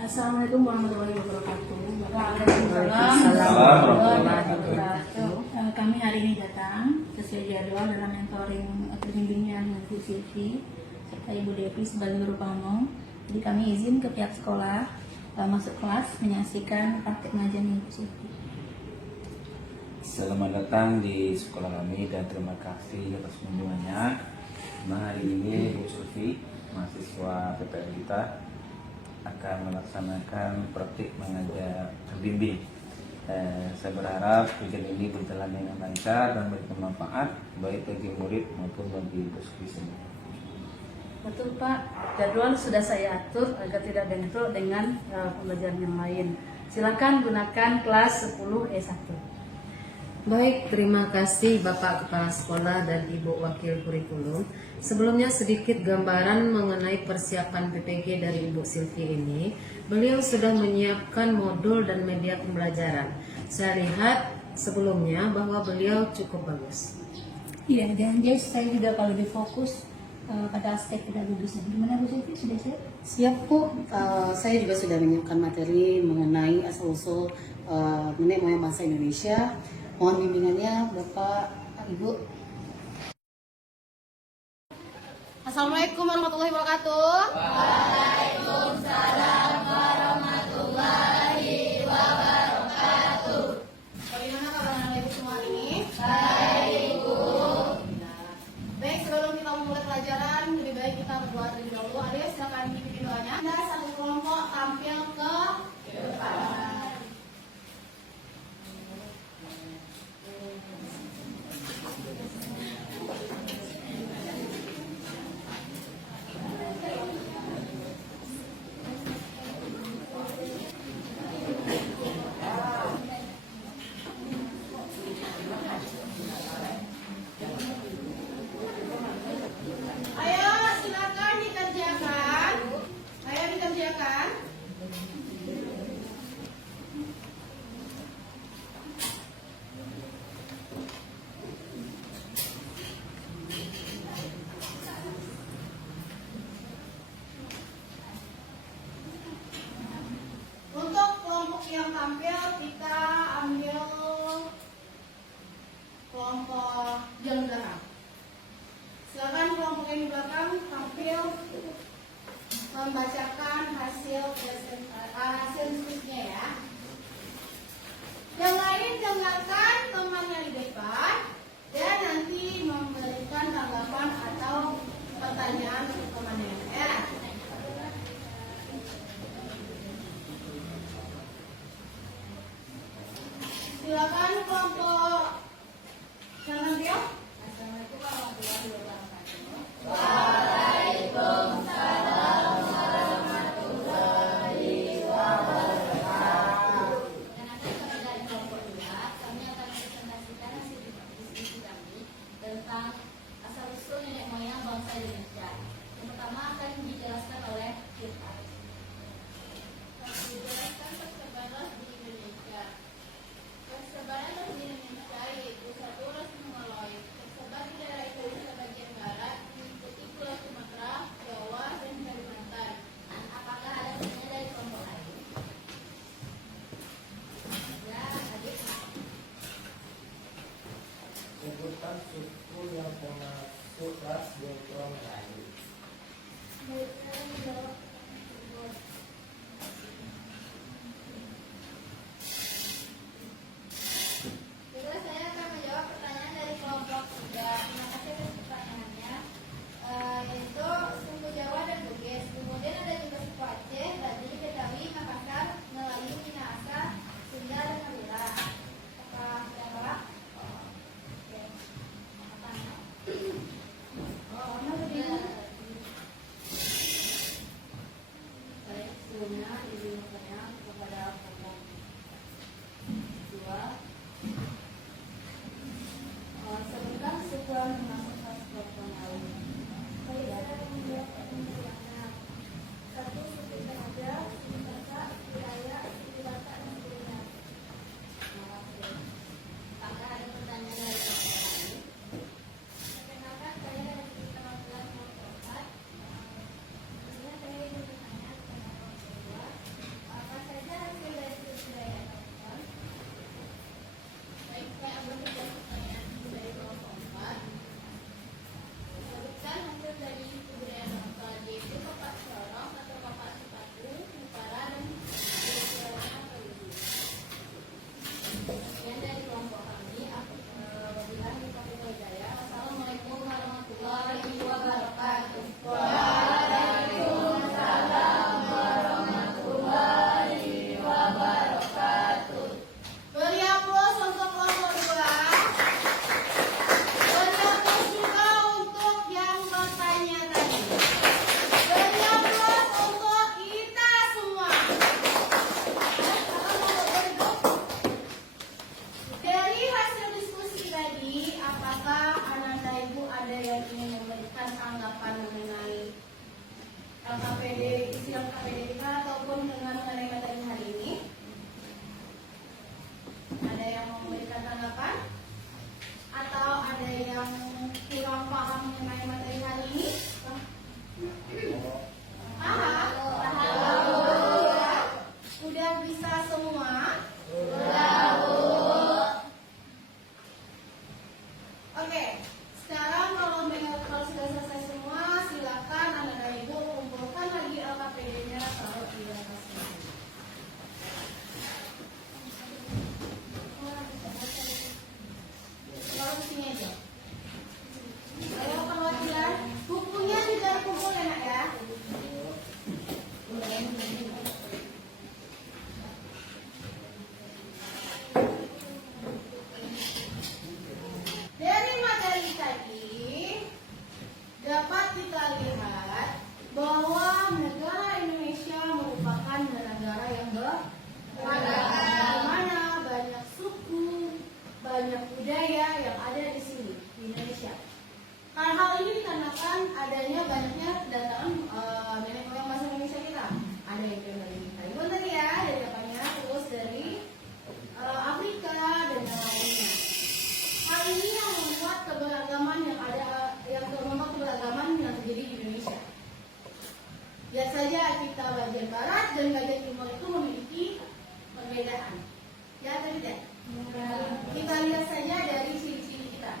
Assalamualaikum warahmatullahi wabarakatuh. Waalaikumsalam warahmatullahi wabarakatuh. Kami hari ini datang sesuai jadwal dalam mentoring atau bimbingan Bu Silvi serta Ibu Devi sebagai guru pamong. Jadi kami izin ke pihak sekolah masuk kelas menyaksikan praktik pengajian Ibu Silvi. Selamat datang di sekolah kami dan terima kasih atas kunjungannya. Hari ini Bu Silvi, mahasiswa PPL kita, akan melaksanakan praktik mengajar terbimbing. Saya berharap kegiatan ini berjalan dengan lancar dan memberikan manfaat baik bagi murid maupun bagi siswi semua. Betul Pak, jadwal sudah saya atur agar tidak bentrok dengan pembelajaran yang lain. Silakan gunakan kelas 10 E1. Baik, terima kasih Bapak Kepala Sekolah dan Ibu Wakil Kurikulum. Sebelumnya sedikit gambaran mengenai persiapan PPG dari Ibu Silvi ini. Beliau sudah menyiapkan modul dan media pembelajaran. Saya lihat sebelumnya bahwa beliau cukup bagus. Iya, dan jadi saya juga kalau lebih fokus pada aspek pedagogisnya. Gimana Bu Silvi, sudah siap? Siap Bu, saya juga sudah menyiapkan materi mengenai asal-usul nenek moyang bangsa Indonesia. Mohon bimbingannya Bapak, Ibu. Assalamualaikum warahmatullahi wabarakatuh. Waalaikumsalam warahmatullahi wabarakatuh. Bagaimana kabar anak ibu semua hari ini? Baik Bu. Baik, sebelum kita memulai pelajaran, lebih baik kita berdoa terlebih dahulu. Ayo silakan dipimpin doanya. Anda satu kelompok tampil ke depan. Ayo silakan dikerjakan. Ayo dikerjakan. Untuk kelompok yang tampil kita ambil kelompok yang belakang. Silakan kelompok yang di belakang tampil membacakan hasil diskusinya ya. Yang lain dengarkan temannya di depan dan nanti memberikan tanggapan atau pertanyaan untuk temannya ya. Silakan kelompok yang tampil. Assalamualaikum warahmatullahi wabarakatuh. Waalaikumsalam warahmatullahi wabarakatuh. Kenapa kami dari kelompok 2, kami akan presentasikan hasil diskusi kami tentang asal-usul nenek moyang bangsa Indonesia. Yang pertama akan dijelaskan oleh Tirta. Dijelaskan persebaran di Indonesia. Persebaran di Indonesia yaitu satu ras Mongoloid tersebar di daerah Indonesia bagian barat mengikuti Pulau Sumatera, Jawa, dan Kalimantan. Apakah ada temannya dari kelompok lain? Ya, adik. Sebutkan suku yang termasuk ras Bontong lain. Juga saya akan menjawab pertanyaan dari kelompok 3. Terima kasih atas pertanyaannya. Yaitu suku Jawa dan Bugis. Kemudian ada juga suku Aceh, Baduy, Betawi, Makassar, Melayu, Minahasa, Sunda, dan Madura. Apakah sudah Pak? Oke. Oh, mana memberikan tanggapan mengenai LKPD, isi LKPD kita ataupun dengan mengenai materi hari ini? Ada yang mau memberikan tanggapan? Atau ada yang kurang paham mengenai materi hari ini? Paham? Ya. Udah bisa semua? Oke, sekarang kalau sudah selesai semua, silakan anak dan ibu kumpulkan lagi LKPD-nya taruh di atas meja. Taruh di sini aja. Ayo perwakilan, bukunya juga dikumpul ya nak ya. Dari materi tadi dapat kita lihat bahwa negara Indonesia merupakan negara yang beragam, di mana banyak suku, banyak budaya yang ada di sini di Indonesia. Karena hal ini dikarenakan adanya banyaknya kedatangan nenek moyang bangsa Indonesia kita. Ada yang dari Kalimantan ya, dari apanya, terus dari Afrika dan yang lainnya. Hal ini yang membuat keberagaman yang ada, yang membuat keberagaman yang terjadi di Indonesia. Lihat saja kita bagian barat dan bagian timur itu memiliki perbedaan. Ya atau tidak? Kita lihat saja dari ciri-ciri kita.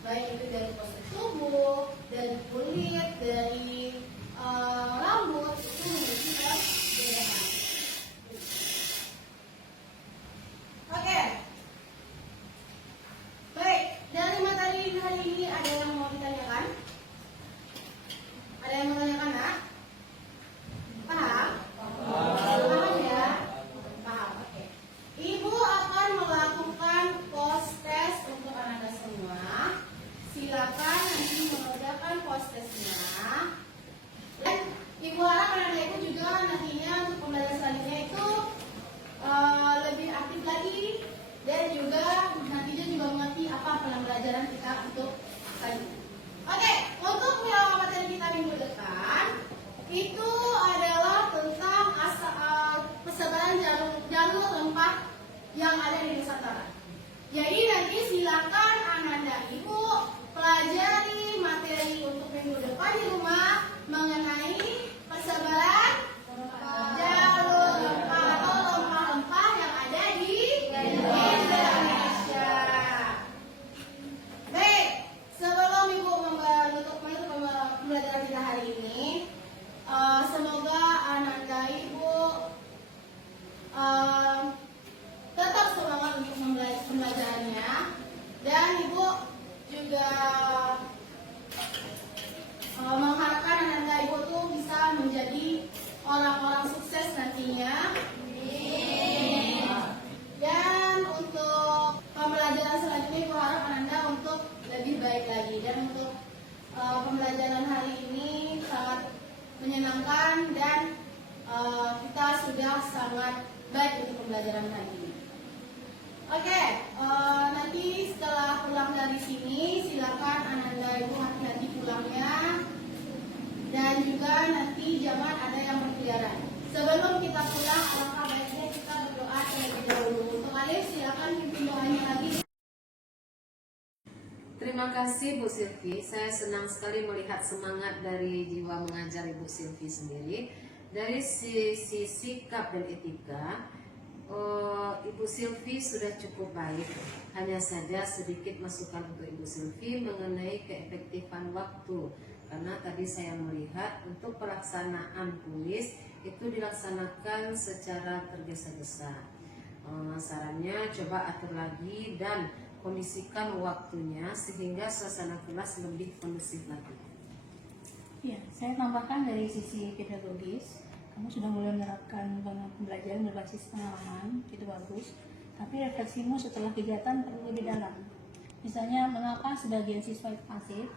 Baik itu dari postur tubuh, dari kulit, dari rambut, itu memiliki perbedaan. Oke. Baik, dari materi hari ini ada yang mau ditanyakan? Ada yang mau tanyakan, nak? Paham? Paham ya? Paham, oke. Ibu akan melakukan post test untuk anak-anak semua. Silakan nanti mengerjakan post testnya. Dan ibu harap anak-anak ibu juga nantinya untuk pembelajaran selanjutnya itu lebih aktif lagi dan juga nantinya juga mengerti apa pembelajaran kita untuk tadi. Oke, untuk materi kita minggu depan itu adalah tentang persebaran jalur rempah yang ada di Nusantara. Jadi nanti silakan anak-anak ibu pelajari materi untuk minggu depan di rumah mengenai persebaran jalur rempah atau rempah-rempah yang ada di Indonesia. Baik, sebelum ibu menutup pembelajaran kita hari ini, semoga anak-anak ibu tetap semangat untuk pembelajarannya dan ibu juga mengharapkan anak-anak ibu tuh bisa menjadi orang-orang sukses nantinya. Dan untuk pembelajaran selanjutnya ibu harap anak-anak untuk lebih baik lagi, dan untuk pembelajaran hari ini sangat menyenangkan dan kita sudah sangat baik untuk pembelajaran hari ini. Oke, nanti setelah pulang dari sini silakan anak-anak ibu hati-hati pulangnya, dan juga nanti jangan ada yang berkeliaran. Sebelum kita pulang, alangkah baiknya kita berdoa terlebih dahulu. Untuk Alif, silakan pimpin doanya lagi. Terima kasih Bu Silvi. Saya senang sekali melihat semangat dari jiwa mengajar Ibu Silvi sendiri. Dari sisi sikap dan etika, Ibu Silvi sudah cukup baik. Hanya saja sedikit masukan untuk Ibu Silvi mengenai keefektifan waktu. Karena tadi saya melihat untuk pelaksanaan tulis itu dilaksanakan secara tergesa-gesa. Sarannya coba atur lagi dan kondisikan waktunya sehingga suasana kelas lebih kondusif lagi. Ya, saya tambahkan dari sisi pedagogis, kamu sudah mulai menerapkan pembelajaran berbasis pengalaman, itu bagus. Tapi refleksimu setelah kegiatan perlu lebih dalam. Misalnya, mengapa sebagian siswa itu pasif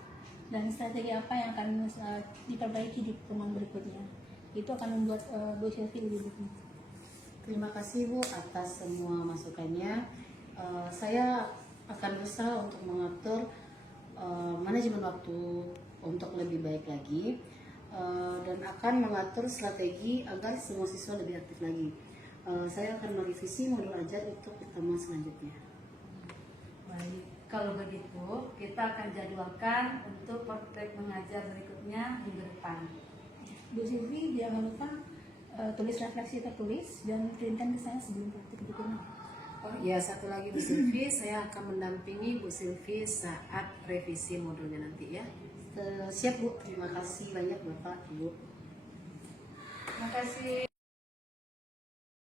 dan strategi apa yang akan diperbaiki di pertemuan berikutnya. Itu akan membuat Bu Silvi lebih baik. Terima kasih Bu atas semua masukannya. Saya akan berusaha untuk mengatur manajemen waktu untuk lebih baik lagi, dan akan mengatur strategi agar semua siswa lebih aktif lagi. Saya akan merevisi modul ajar untuk pertemuan selanjutnya. Baik, kalau begitu kita akan jadwalkan untuk praktek mengajar berikutnya minggu depan. Bu Silvi jangan lupa tulis refleksi tertulis dan kirimkan ke saya sebelum praktek berikutnya. Oh ya, satu lagi Bu Silvi, saya akan mendampingi Bu Silvi saat revisi modulnya nanti ya. Siap Bu, terima kasih banyak Bapak Ibu. Terima kasih.